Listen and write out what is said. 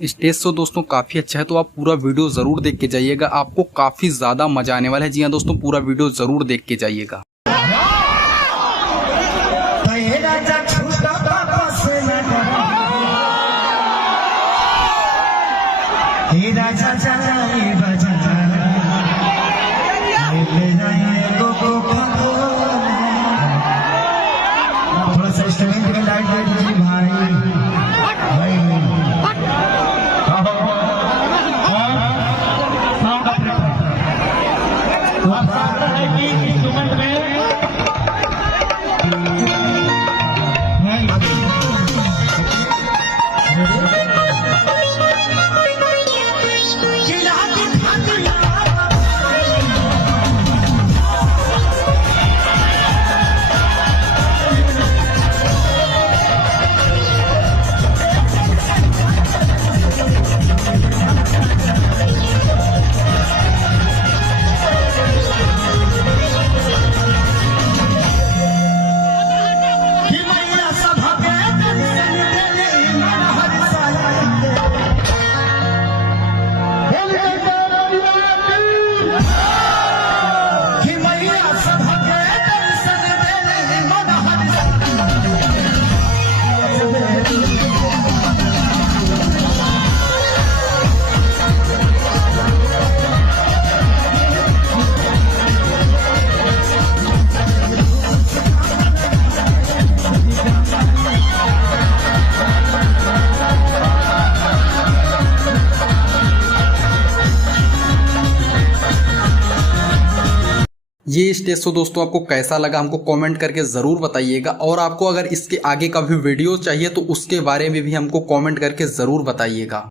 Stage show दोस्तों काफी अच्छा है, तो आप पूरा वीडियो जरूर देख के जाइएगा, आपको काफी ज्यादा मजा आने वाला है। जी हाँ दोस्तों, पूरा वीडियो जरूर देख के जाइएगा। थोड़ा सा इंस्ट्रूमेंट का लाइट दे दीजिए भाई। ये स्टेज शो दोस्तों आपको कैसा लगा हमको कमेंट करके ज़रूर बताइएगा, और आपको अगर इसके आगे का भी वीडियो चाहिए तो उसके बारे में भी हमको कमेंट करके ज़रूर बताइएगा।